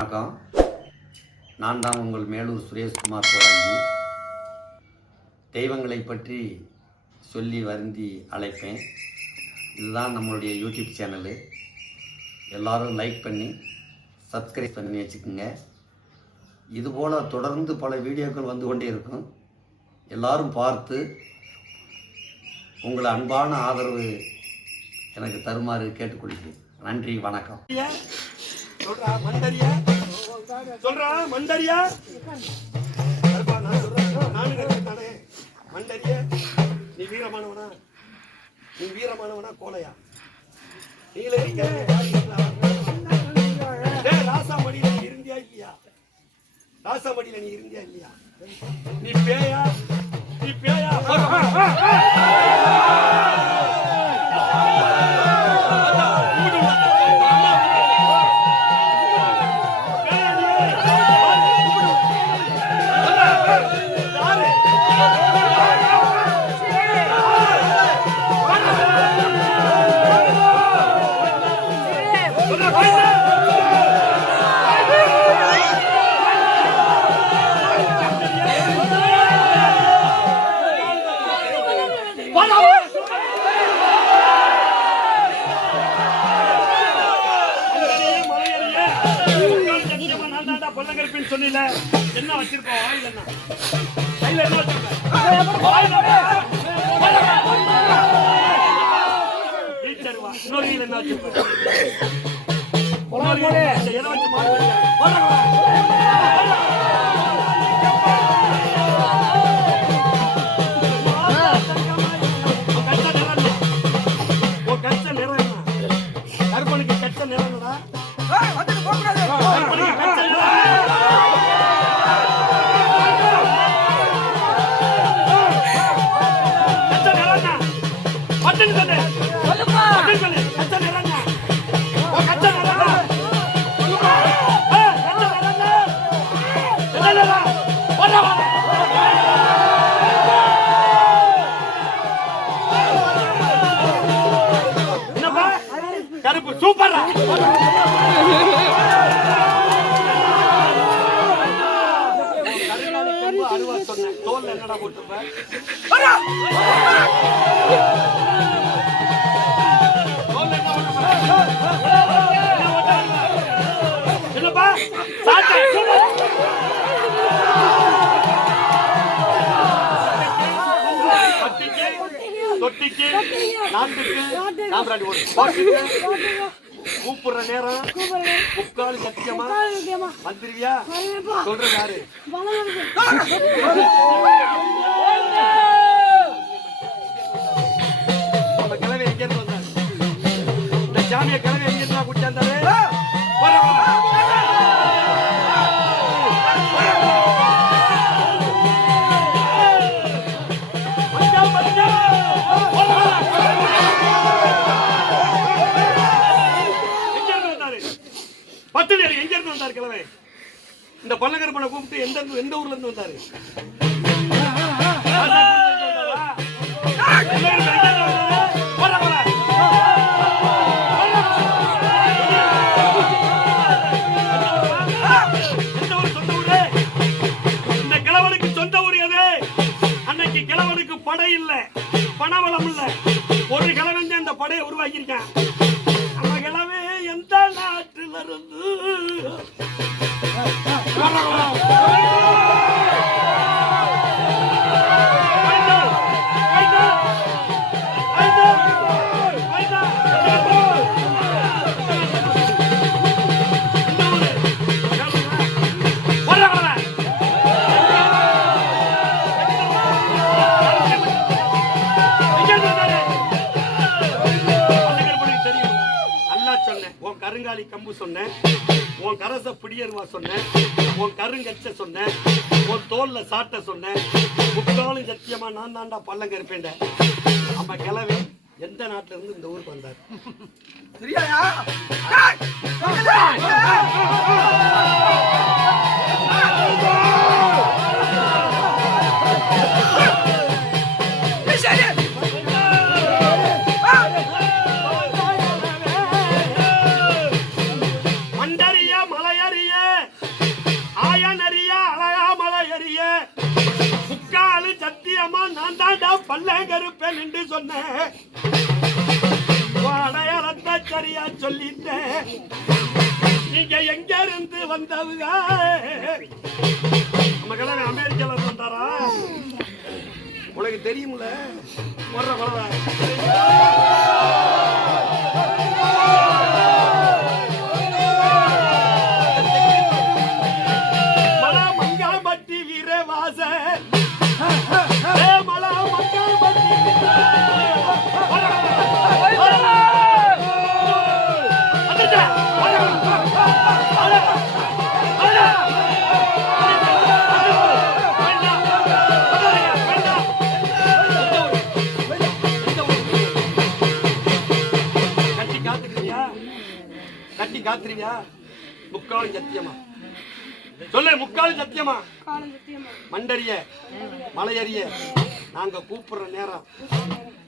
வணக்கம். நான் தான் உங்கள் மேலூர் சுரேஷ்குமார் கோடாங்கி. தெய்வங்களை பற்றி சொல்லி வருந்தி அழைப்பேன். இதுதான் நம்மளுடைய யூடியூப் சேனலு. எல்லோரும் லைக் பண்ணி சப்ஸ்கிரைப் பண்ணி வச்சுக்கோங்க. இதுபோல் தொடர்ந்து பல வீடியோக்கள் வந்து கொண்டே இருக்கும். எல்லோரும் பார்த்து உங்கள் அன்பான ஆதரவு எனக்கு தருமாறு கேட்டுக்கொள்கிறேன். நன்றி, வணக்கம். மண்டரியா நீ வீரமானவனா? நீ வீரமானவனா கோலையா? நீல ராசாமடியில நீ இருந்தியா இல்லையா? ராசாமடியில நீ இருந்தியா இல்லையா? நீ பேயா? நீ பேயா? சொன்ன என்ன வச்சிருக்கோம்? கையில என்ன வச்சிருக்கோம்? என்ன வச்சிருக்கோம்? எதை வச்சு கச்ச நிறம் கருப்பனுக்கு கச்ச நிறங்களா? கருப்பு சூப்பர். அருவா சொன்ன தோல் என்னடா போட்டுப்ப? என்னப்பா தொட்டிக்கு நாட்டுக்கு நாமராடி கூப்பிடுற நேரம் முக்கால் சத்தியமா வந்துருவியா? சொல்ற யாரு? நம்ம கிழமை எங்க இருந்து வந்தாரு? இந்த ஜாமிய கிழமை எங்க இருந்தா குடிச்சாந்தாரு? எங்க இருந்து வந்தாரு கிழமை? இந்த பல்லகரப்பனை கூப்பிட்டு எந்த ஊர்ல இருந்து வந்தாரு? இந்த கிழவனுக்கு சொந்த ஊர் எது? அன்னைக்கு கிழவனுக்கு படை இல்ல, பணவளம் இல்ல. ஒரு கிழவன் அந்த படையை உருவாக்கியிருக்கான். நம்ம கிழமை எந்த நாட்டில் இருந்து கருங்காலி கம்பு சொன்னேன், உன் கரச பிடியருவா சொன்னேன், உன் கருங்கச்ச சொன்னேன், உன் தோல்ல சாட்ட சொன்னேன். முக்காலும் சத்தியமா நான் தாண்டா பல்லங்க இருப்பேன். நம்ம கிளவி எந்த நாட்டுல இருந்து இந்த ஊருக்கு வந்தார்? சரியா? மண்டரியா மலையறிய நான் தாண்டா பல்லங்கருப்பேன் என்று சொன்னேன். அடையாளத்தை சரியா சொல்லிட்டேன். நீங்க எங்க இருந்து வந்தவங்க? நம்ம கிழமை அமெரிக்கால வந்தாரா? உனக்கு தெரியும்ல? வர்ற வளவ மலா மங்காம்பட்டி வீரவாச மலா மங்காம்பட்டி கட்டி காத்துறியா? முக்கால் சத்தியமா சொல்லு. முக்கால் சத்தியமா? மண்டறிய மலையறிய நாங்க கூப்பிடுற நேரம்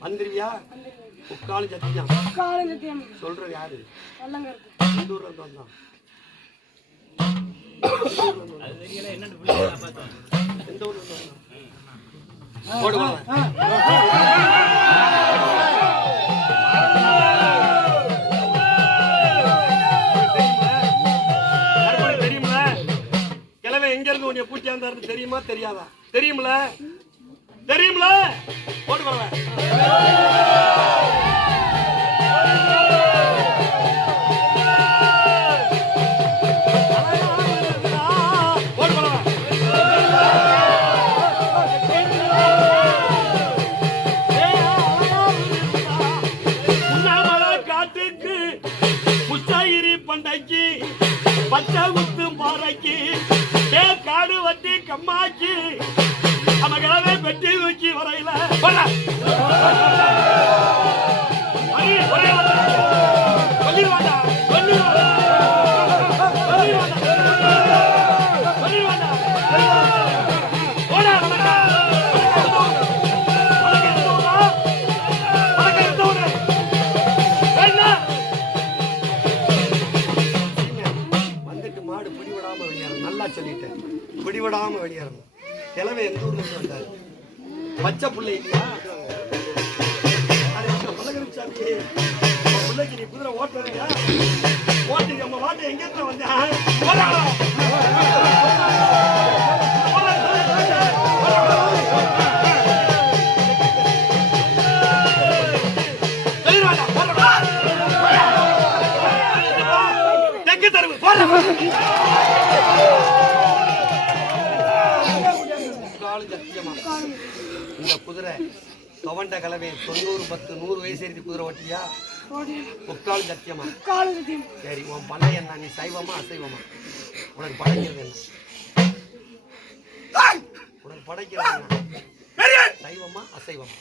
வந்துருவியா? முக்கால் சத்தியம் சொல்ற யாரு? எந்த ஊர்ல இருந்து வந்தான்? எந்த ஊர்ல இருந்து வந்தான்? எங்க இருந்து உன்னை கூட்டியாந்தாரு தெரியுமா தெரியாதா? தெரியும்ல? தெரியும்ல? போட்டு போற காட்டுக்கு புஷ்டகிரி பண்டைக்கு பச்சை குத்து பாறைக்கு காடு வட்டி கம்மாக்கி நமக்காவே பெட்டி தூக்கி வரையில வந்துட்டு மாடு பிடிவிடாம வெளியேறும். நல்லா சொல்லிட்டேன், பிடிவிடாம வெளியேறணும். கிழமை எந்த ஊர்ல இருந்து வந்தாரு? பச்சை பிள்ளை இல்லையா? பிள்ளைக்கு நீ குதிரை ஓட்டுறியா? ஓட்டு நம்ம வாட்டை எங்க வந்தேன்? தெற்கு தருவு இந்த குதிரை கவண்ட கலவை 90 10 100 வயசு ஏறி குதிரை ஓட்டியா? முக்கால் சத்தியமா? சரி, உன் பழைய என்ன? நீ சைவமா அசைவமா? உனக்கு படைக்கிறது என்ன? உனக்கு படைக்கிறது என்ன? சைவமா அசைவமா?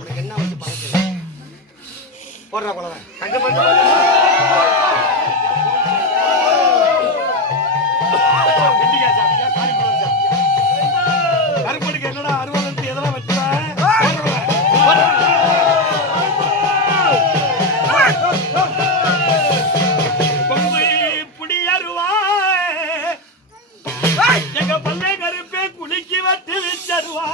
உனக்கு என்ன வச்சு படைக்கிறது? போடுறா பழவ கருப்பனுக்கு என்னடா அறுபது எதெல்லாம் வச்சுற? கொம்பு புடி அருவா எங்க பல்லே கருப்பே குளிக்கி வட்டு வச்சருவா.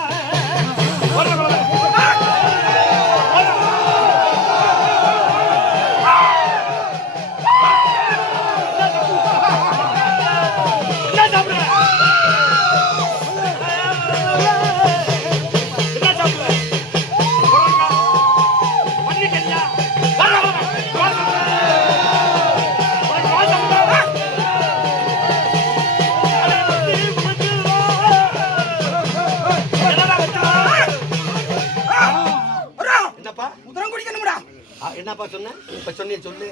என்னப்பா சொன்ன? இப்ப சொன்னிய சொல்லு.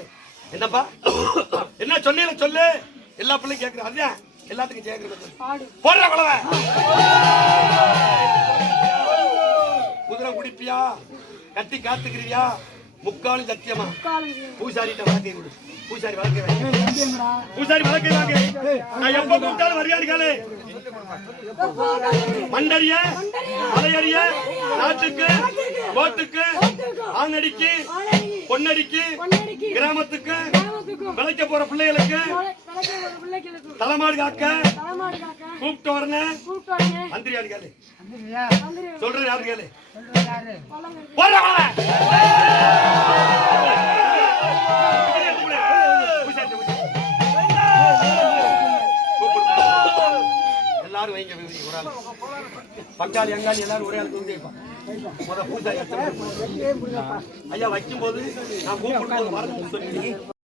என்னப்பா என்ன சொன்னில சொல்லு. எல்லா பிள்ளையும் கேட்கறேன். அதுதான் எல்லாத்துக்கும் கேட்கறது. போடுற குழவ குதிரை குடிப்பியா? கட்டி காத்துக்கிறியா? முக்காலும் சத்தியமா? பூசாரிட்ட வழக்கை கொடு. பூசாரி வழக்கை வாங்க. பூசாரி வழக்கை வாங்க. நான் எப்ப கூப்பிட்டாலும் மரியாதைக்காலே மண்டறிய மலையறிய நாட்டுக்கு கோட்டுக்கு ஆணடிக்கு பொன்னடிக்கு கிராமத்துக்கு விளைக்க போற பிள்ளைகளுக்கு தலைமாடு காக்க கூப்பிட்டு வரணும் மந்திரி யாரு கேளு சொல்ற யாரு கேளு எல்லாரும் வைங்க ஒரு ஆள் பங்காளி அங்காளி எல்லாரும் ஒரே ஆள் தூங்கி முத பூஜை ஐயா வைக்கும் போது நான் கூப்பிடும் போது மறந்து சொல்லி